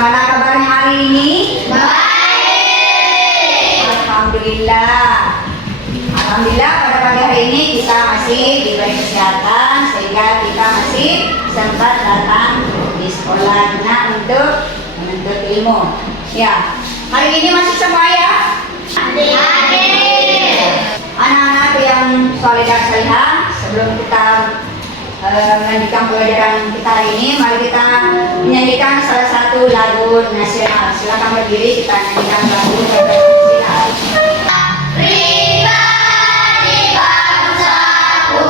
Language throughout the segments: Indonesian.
Gimana kabarnya hari ini? Baik. Alhamdulillah. Alhamdulillah pada pagi hari ini kita masih diberi kesehatan sehingga kita masih sempat datang di sekolah untuk menuntut ilmu. Ya, hari ini masih semua ya? Anak-anak yang soleh dan salihah, sebelum kita melanjutkan pelajaran kita hari ini, mari kita menyanyikan salah satu lagu nasional. Silakan berdiri, kita nyanyikan lagu nasional. Pribadi bangsaku,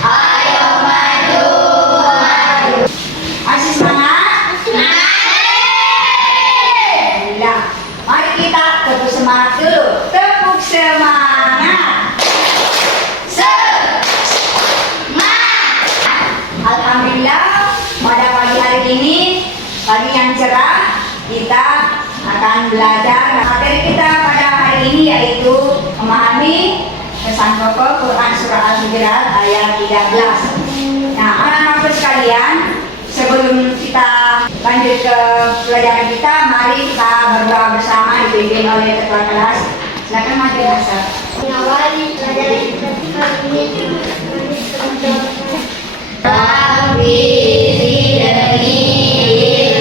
ayo maju, maju. Masih semangat? Alhamdulillah. Mari kita tepuk semangat dulu. Tepuk semangat. Alhamdulillah, pada pagi hari ini, pagi yang cerah, kita akan belajar materi kita pada hari ini yaitu memahami pesan pokok Quran Surah Al-Hujurat ayat 13. Nah, anak-anakku sekalian, sebelum kita lanjut ke pelajaran kita, mari kita berdoa bersama dipimpin oleh ketua kelas. Silakan maju Hasan. Mengawali pelajaran kita hari ini, Rabbi zidni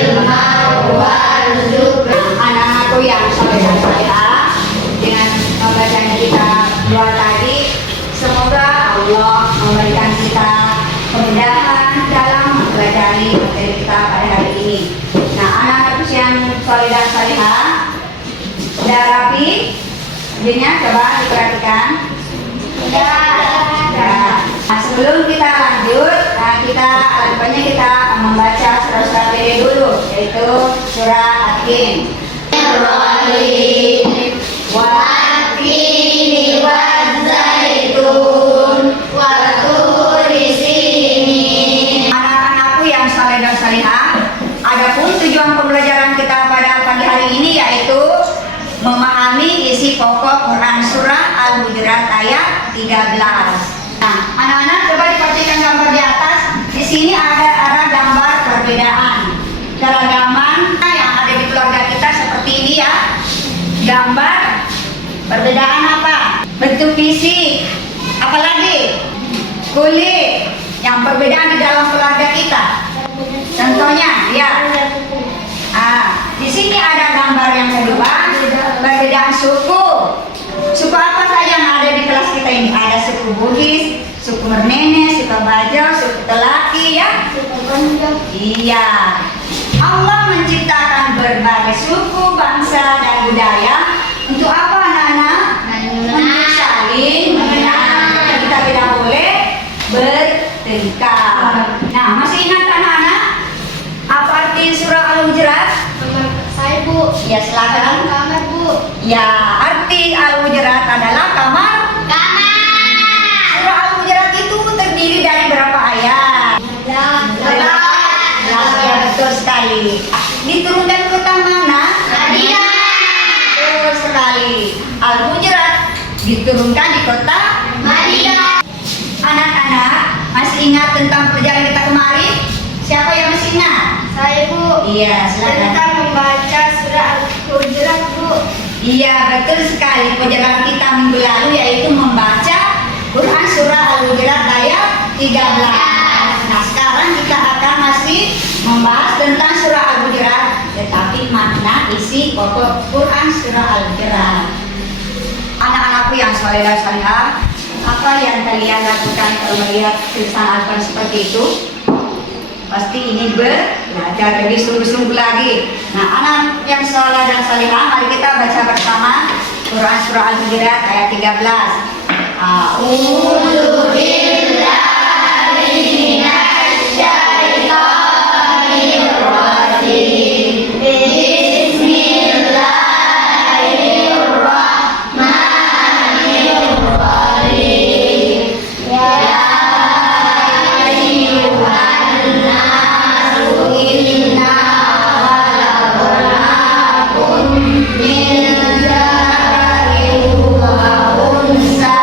ilma warzuqna. Anak-anakku yang soleh dan salihah, dengan pembacaan kita doa tadi, semoga Allah memberikan kita kemudahan dalam mempelajari materi kita pada hari ini. Nah, anak-anakku yang soleh dan salihah, sudah rapi? Jadinya coba diperhatikan. Nah, sebelum kita lanjut, depannya kita membaca surah-surah pendek dulu, yaitu surah At-Tin. Wat-tini waz-zaitun wat-turi sinin. Anak-anakku yang saleh dan salihah, adapun tujuan pembelajaran kita pada pagi hari ini yaitu memahami isi pokok Quran Surah Al-Hujurat ayat 13. Nah, anak-anak coba diperhatikan gambar di atas. Di sini ada gambar perbedaan keragaman yang ada di keluarga kita seperti ini ya. Gambar perbedaan apa? Bentuk fisik, apalagi kulit. Yang perbedaan di dalam keluarga kita. Contohnya, ya. Di sini ada gambar yang kedua, perbedaan suku. Suku apa saja yang ada di kelas kita ini? Ada suku Bugis, suku Mernene, suku Bajau, suku Telaki, ya? Iya. Allah menciptakan berbagai suku, bangsa, dan budaya. Untuk apa anak-anak? Untuk saling mengenal. Kita tidak boleh bertengkar. Nah, masih ingat anak-anak? Apa arti surah Al-Hujurat? Saya Bu. Ya, silakan. Kamar Bu. Ya, arti Al-Hujurat adalah kamar. Surah Al-Hujurat itu terdiri dari berapa ayat? 11. Ya, betul sekali. Diturunkan ke kota mana? Madinah. Betul sekali. Al-Hujurat diturunkan di kota Madinah. Anak-anak, masih ingat tentang pelajaran kita kemarin? Siapa yang masih ingat? Saya Bu. Iya, silakan. Tentang membaca surah Al-Hujurat Bu. Iya, betul sekali. Pelajaran kita minggu lalu yaitu membaca Quran Surah Al-Hujurat ayat 13. Nah, sekarang kita akan masih membahas tentang Surah Al-Hujurat, tetapi makna isi pokok Quran Surah Al-Hujurat. Anak-anakku yang soleh dan salihah, apa yang kalian lakukan kalau melihat tulisan Al-Quran seperti itu? Pasti ini belajar lebih sungguh-sungguh lagi. Nah, anak yang soleh dan salihah, mari kita baca bersama Quran Surah Al-Hujurat ayat 13. A'udzu billahi minasy syaithanir rajim. Bismillahirrahmanirrahim. Ya ayyuhan nasu inna khalaqnakum min dzakarin wa unsa.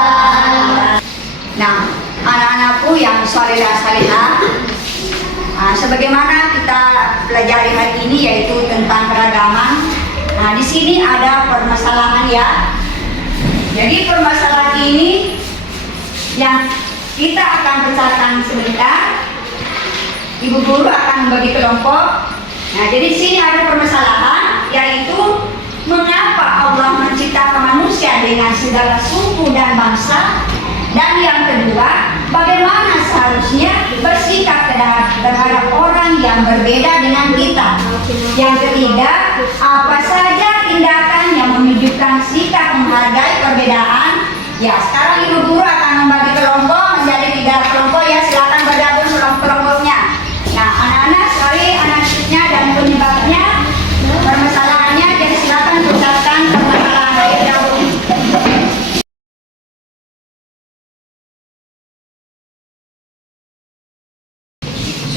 Nah, pelajari hari ini yaitu tentang keragaman. Nah, di sini ada permasalahan ya. Jadi permasalahan ini yang kita akan pecahkan sebentar. Ibu guru akan membagi kelompok. Nah, jadi di sini ada permasalahan yaitu mengapa Allah menciptakan manusia dengan segala suku dan bangsa. Dan yang kedua, bagaimana seharusnya bersikap terhadap orang yang berbeda dengan kita. Yang ketiga, apa saja tindakan yang menunjukkan sikap menghargai perbedaan. Ya, sekarang ibu guru akan membagi kelompok menjadi 3 kelompok ya. Silakan bergabung kelompoknya. Nah, anak-anak sekali analisisnya dan penyebabnya, permasalahannya, jadi silakan ucapkan permasalahan dari gabung.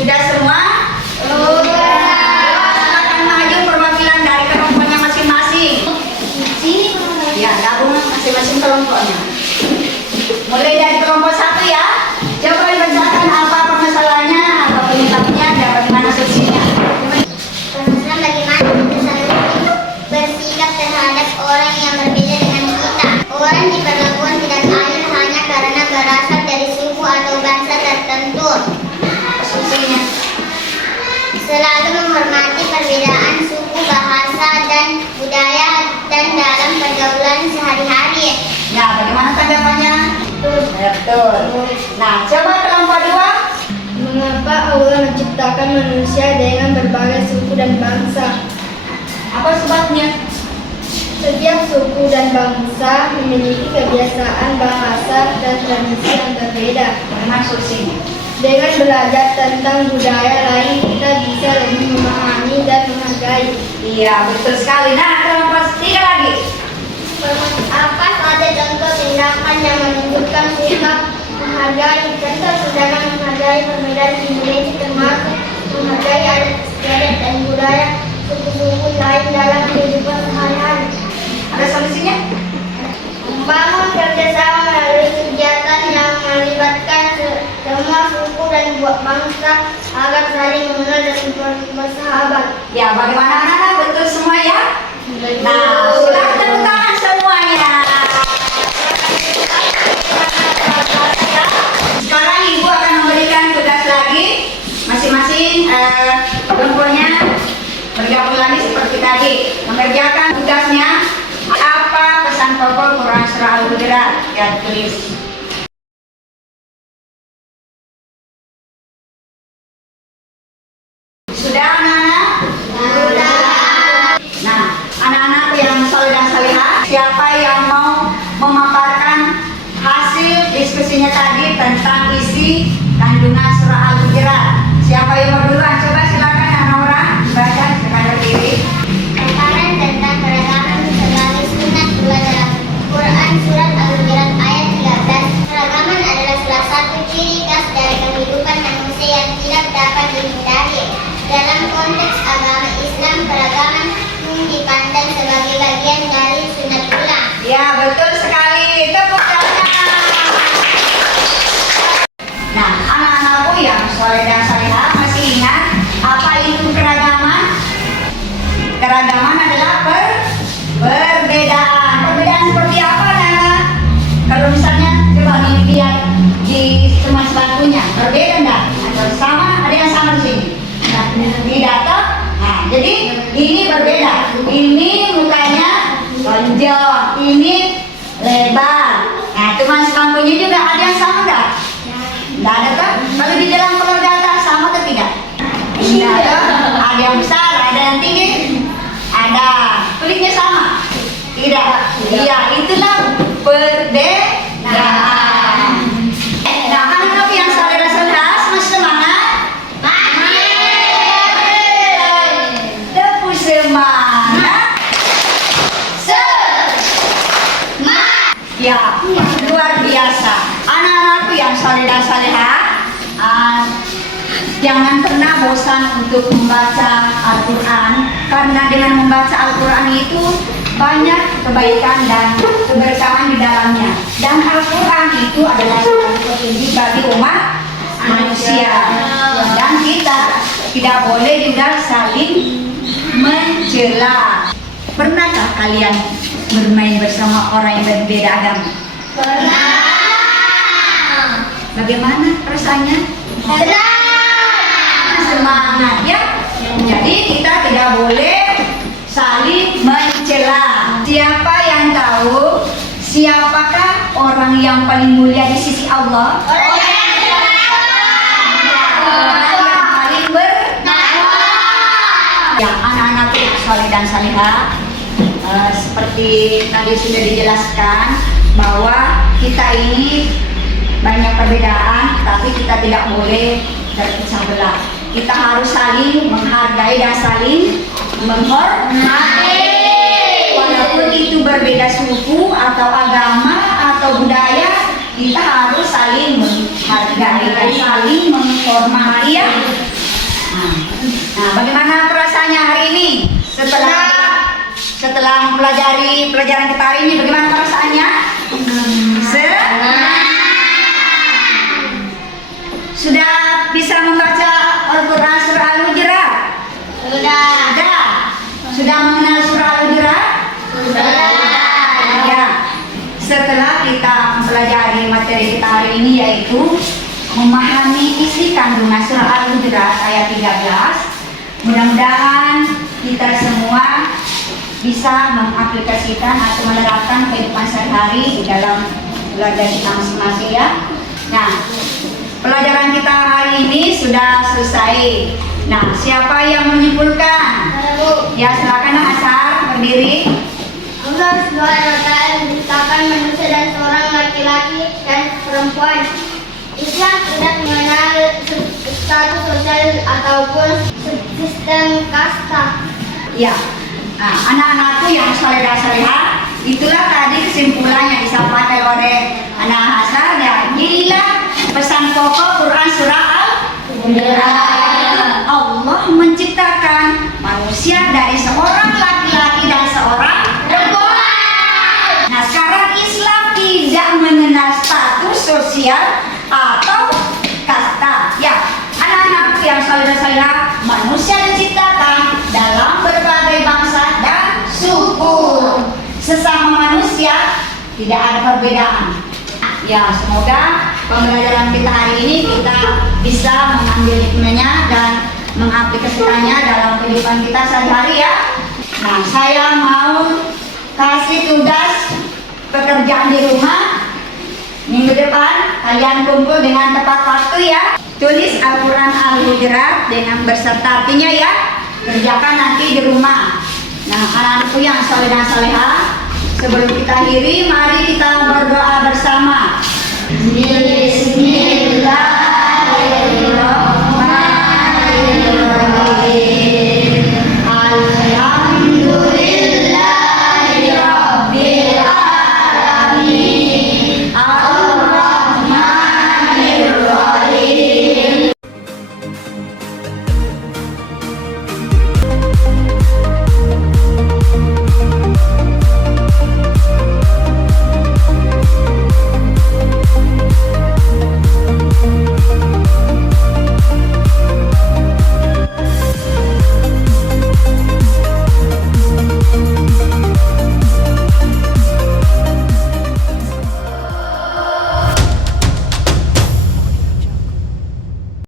Sudah semua? Silakan maju perwakilan dari kelompoknya masing-masing. Ya, gabung masing-masing kelompoknya. Mulai dari kelompok 1 ya. Coba dibacakan apa permasalahannya, apa penyebabnya, dan bagaimana solusinya. Permasalahan bagaimana kita seharusnya bersikap terhadap orang yang berbeda dengan kita. Orang diperlakukan tidak adil hanya karena berasal dari suku atau bangsa tertentu. Solusinya. Selalu menghormati perbedaan suku, bahasa, dan budaya dan dalam pergaulan sehari-hari. Ya, bagaimana tanggapannya? Betul. Nah, coba kelompok 2. Mengapa Allah menciptakan manusia dengan berbagai suku dan bangsa? Apa sebabnya? Setiap suku dan bangsa memiliki kebiasaan, bahasa, dan tradisi yang berbeda. Bagaimana solusinya? Dengan belajar tentang budaya lain, kita bisa lebih memahami dan menghargai. Iya, betul sekali. Nah, kelompok 3 lagi. Apa saja contoh tindakan yang menunjukkan sikap menghargai? Contoh tindakan menghargai perbedaan individu termasuk menghargai adat istiadat dan budaya suku-suku lain dalam kehidupan sehari-hari. Ada solusinya? Membangun kerjasama melalui kegiatan yang melibatkan semua suku dan bangsa agar saling mengenal dan bersahabat. Ya, bagaimana anak-anak? Betul semua ya? Nah, silakan tepuk tangan semuanya. Sekarang ibu akan memberikan tugas lagi. Masing-masing kelompoknya bergabung lagi seperti tadi. Mengerjakan tugasnya. Apa pesan pokok Quran Surah Al-Hujurat? Ya, tulis. Sudah anak-anak? Sudah. Nah, anak-anak yang saleh dan salihah, siapa yang mau memaparkan hasil diskusinya tadi tentang isi kandungan surah Al-Hujurat? Siapa yang mau duluan? Coba silakan Anora baca dengan berdiri. Paparan tentang keragaman sebagai sunat belajar Quran Surat Al-Hujurat ayat 13. Keragaman adalah salah satu ciri khas dari kehidupan manusia yang tidak dapat dihindari. Dalam konteks agama Islam, keragaman dipandang sebagai bagian dari sunatullah. Ya, betul sekali. Tepuk tangan. Nah, anak-anakku yang soleh dan salihah masih ingat apa itu keragaman? Keragaman adalah perbedaan. Perbedaan seperti apa, Nana? Kalau misalnya coba nih lihat di teman sebangkunya, berbeda enggak? Atau sama? Ada yang sama di sini? Nah, tidak toh? Nah, jadi ini berbeda. Ini mukanya lonjong, ini lebar. Nah, teman sebangkunya juga ada yang sama enggak? Enggak ada kan? Kalau di dalam keluarga sama atau tidak? Tidak ada. Ada yang besar, ada yang tinggi. Ada. Kulitnya sama? Tidak. Iya, itulah perbedaan. Nah, anak-anak yang saleh dan salihah masih semangat? Tepuk semangat. Ya, luar biasa. Anak-anakku yang saleh dan salihah, jangan pernah bosan untuk membaca Al-Quran, karena dengan membaca Al-Quran itu banyak kebaikan dan keberkahan di dalamnya. Dan Al-Quran itu adalah suatu petunjuk bagi umat manusia. Dan kita tidak boleh juga saling mencela. Pernahkah kalian bermain bersama orang yang berbeda agama? Pernah. Bagaimana rasanya? Semangat ya. Jadi kita tidak boleh saling mencela. Siapa yang tahu siapakah orang yang paling mulia di sisi Allah? Orang yang paling bertakwa. Ya, anak-anakku yang saleh dan salihah, seperti tadi sudah dijelaskan bahwa kita ini banyak perbedaan, tapi kita tidak boleh terpecah belah. Kita harus saling menghargai dan saling menghormati. Walaupun itu berbeda suku atau agama atau budaya, kita harus saling menghargai dan saling menghormati ya. Nah, bagaimana perasaannya hari ini setelah mempelajari pelajaran kita hari ini? Bagaimana perasaannya? Sudah bisa membaca Al-Quran surah Al-Hujurat? Sudah mengenal surah Al-Hujurat? Ya. Setelah kita mempelajari materi kita hari ini, yaitu memahami isi kandungan surah Al-Hujurat ayat 13, mudah-mudahan kita semua bisa mengaplikasikan atau menerapkan kehidupan sehari-hari di dalam belajar kita masing-masing ya. Nah, pelajaran kita hari ini sudah selesai. Nah, siapa yang menyimpulkan? Ya, silakan Asar berdiri. Allah Subhanahu wa Ta'ala menciptakan manusia dan seorang laki-laki dan perempuan. Islam tidak mengenal status sosial ataupun sistem kasta. Ya, nah, anak-anakku yang saleh dan salihah, itulah tadi kesimpulan yang disampaikan oleh anak Hasan. Ya, inilah pesan pokok Quran surah Al-Hujurat. Allah menciptakan manusia dari seorang laki-laki dan seorang perempuan. Nah, sekarang Islam tidak mengenal status sosial atau kasta. Ya, anak-anak yang saleh dan salihah, manusia diciptakan dalam berbagai bangsa dan suku. Sesama manusia tidak ada perbedaan. Ya, semoga pembelajaran kita hari ini kita bisa mengambil hikmahnya dan mengaplikasikannya dalam kehidupan kita sehari-hari ya. Nah, saya mau kasih tugas pekerjaan di rumah. Minggu depan kalian kumpul dengan tepat waktu ya. Tulis Al-Quran Al-Hujurat dengan beserta artinya ya. Kerjakan nanti di rumah. Nah, anak-anakku yang saleh dan salehah, sebelum kita akhiri, mari kita berdoa bersama.